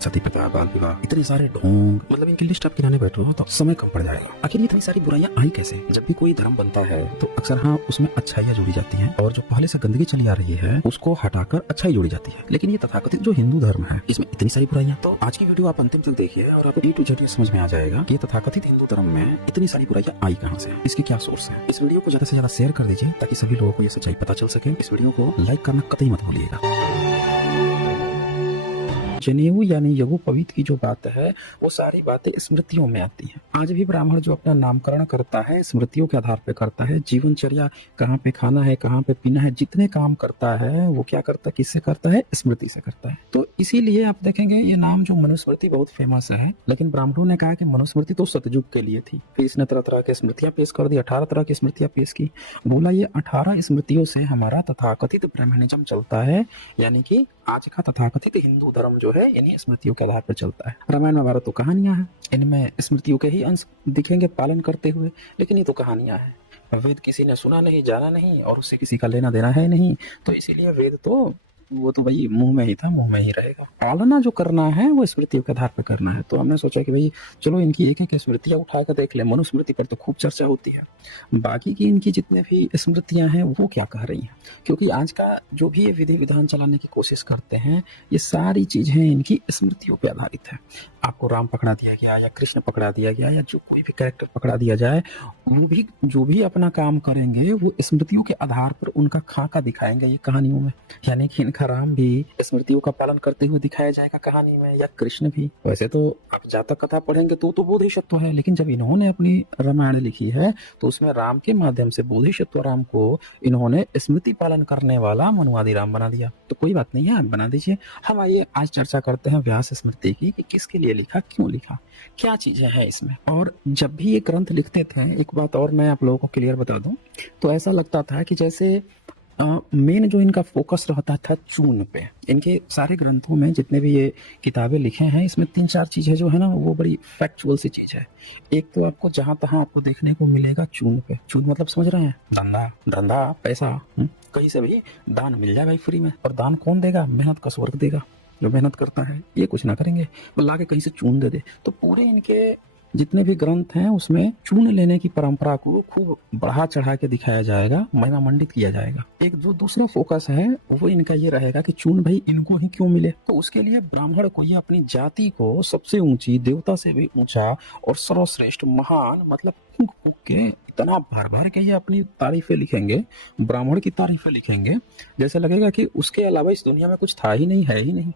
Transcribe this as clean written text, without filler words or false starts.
सती प्रथा, बाल विवाह, इतने सारे ढोंग, मतलब इनकी लिस्ट आप गिनाने बैठो तो समय कम पड़ जाएगा। आखिर ये इतनी सारी बुराइयां आई कैसे? जब भी कोई धर्म बनता है तो अक्सर उसमें अच्छाइयां जोड़ी जाती हैं और जो पहले से गंदगी चली आ रही है उसको हटाकर अच्छाई जोड़ी जाती है। लेकिन ये तथाकथित जो हिंदू धर्म है इसमें इतनी सारी बुराइयां, तो आज की वीडियो आप अंतिम तक देखिए और आपको A to Z समझ में आ जाएगा कि तथाकथित हिंदू धर्म में इतनी सारी बुराइयां आई कहां से, इसकी क्या सोर्स है। इस वीडियो को ज्यादा से ज्यादा शेयर कर दीजिए ताकि सभी लोगों को ये सच्चाई पता चल सके। इस वीडियो को लाइक करना कतई मत भूलिएगा। जनेऊ यानी यज्ञोपवीत की जो बात है वो सारी बातें स्मृतियों में आती हैं। आज भी ब्राह्मण जो अपना नामकरण करता है स्मृतियों के आधार पे करता है। जीवनचर्या, कहाँ पे खाना है, कहाँ पे पीना है, जितने काम करता है वो क्या करता है, किससे करता है? स्मृति से करता है। तो इसीलिए आप देखेंगे ये नाम जो मनुस्मृति बहुत फेमस है, लेकिन ब्राह्मणों ने कहा कि मनुस्मृति तो सतयुग के लिए थी। फिर इसने तरह तरह की स्मृतियां पेश कर दी, 18 तरह की स्मृतियां पेश की। बोला ये 18 स्मृतियों से हमारा तथाकथित ब्राह्मणिज्म चलता है, यानी कि आज का तथाकथित हिंदू धर्म जो है इन्हीं स्मृतियों के आधार पर चलता है। रामायण महाभारत तो कहानियां हैं, इनमें स्मृतियों के ही अंश दिखेंगे पालन करते हुए, लेकिन ये तो कहानियां हैं। वेद किसी ने सुना नहीं, जाना नहीं और उससे किसी का लेना देना है नहीं, तो इसीलिए वेद तो वो तो भाई मुंह में ही था, मुंह में ही रहेगा। पालना जो करना है वो स्मृतियों के आधार पर करना है। तो हमने सोचा कि भाई चलो इनकी एक एक स्मृतियां उठाकर देख ले। मनुस्मृति पर तो खूब चर्चा होती है, बाकी की इनकी जितने भी स्मृतियां हैं वो क्या कह रही हैं, क्योंकि आज का जो भी ये विधि विधान चलाने की कोशिश करते हैं ये सारी चीजें इनकी स्मृतियों पर आधारित है। आपको राम पकड़ा दिया गया या कृष्ण पकड़ा दिया गया या जो कोई भी कैरेक्टर पकड़ा दिया जाए, उन भी जो भी अपना काम करेंगे वो स्मृतियों के आधार पर उनका खाका दिखाएंगे ये कहानियों में। यानी कि इनका राम भी स्मृतियों का पालन करते हुए दिखाया जाएगा कहानी में, या कृष्ण भी। वैसे तो आप जातक कथा पढ़ेंगे तो बोधिसत्व है, लेकिन जब इन्होंने अपनी रामायण लिखी है तो उसमें राम के माध्यम से बोधिसत्व राम को इन्होंने स्मृति पालन करने वाला मनुवादी राम बना दिया। तो कोई बात नहीं है, आप बना दीजिए। हम आइए आज चर्चा करते हैं व्यास स्मृति की कि किसके लिए लिखा, क्यों लिखा, क्या चीजें हैं इसमें। और जब भी ये ग्रंथ लिखते थे, एक बात और मैं आप लोगों को क्लियर बता दूं, तो ऐसा लगता था कि जैसे मेन जो इनका फोकस रहता था चून पे। इनके सारे ग्रंथों में जितने भी ये किताबें लिखे हैं इसमें 3-4 चीजें जो है ना वो बड़ी फैक्चुअल सी चीज है। एक तो आपको जहां तहां आपको देखने को मिलेगा चून पे। चून मतलब समझ रहे हैं? धंधा, धंधा, पैसा। कहीं से भी दान मिल जाएगा फ्री में। और दान कौन देगा? मेहनत का स्वर्ग देगा। जो मेहनत करता है ये कुछ ना करेंगे, वो लाके कहीं से चून दे दे। तो पूरे इनके जितने भी ग्रंथ हैं उसमें चून लेने की परंपरा को खूब बढ़ा चढ़ा के दिखाया जाएगा, महिमा मंडित किया जाएगा। एक जो दूसरा फोकस है वो इनका ये रहेगा कि चून भाई इनको ही क्यों मिले। तो उसके लिए ब्राह्मण को ये अपनी जाति को सबसे ऊंची, देवता से भी ऊंचा और सर्वश्रेष्ठ, महान, मतलब फूंक फूंक के इतना भर भर के ये अपनी तारीफें लिखेंगे, ब्राह्मण की तारीफें लिखेंगे, जैसे लगेगा कि उसके अलावा इस दुनिया में कुछ था ही नहीं, है ही नहीं।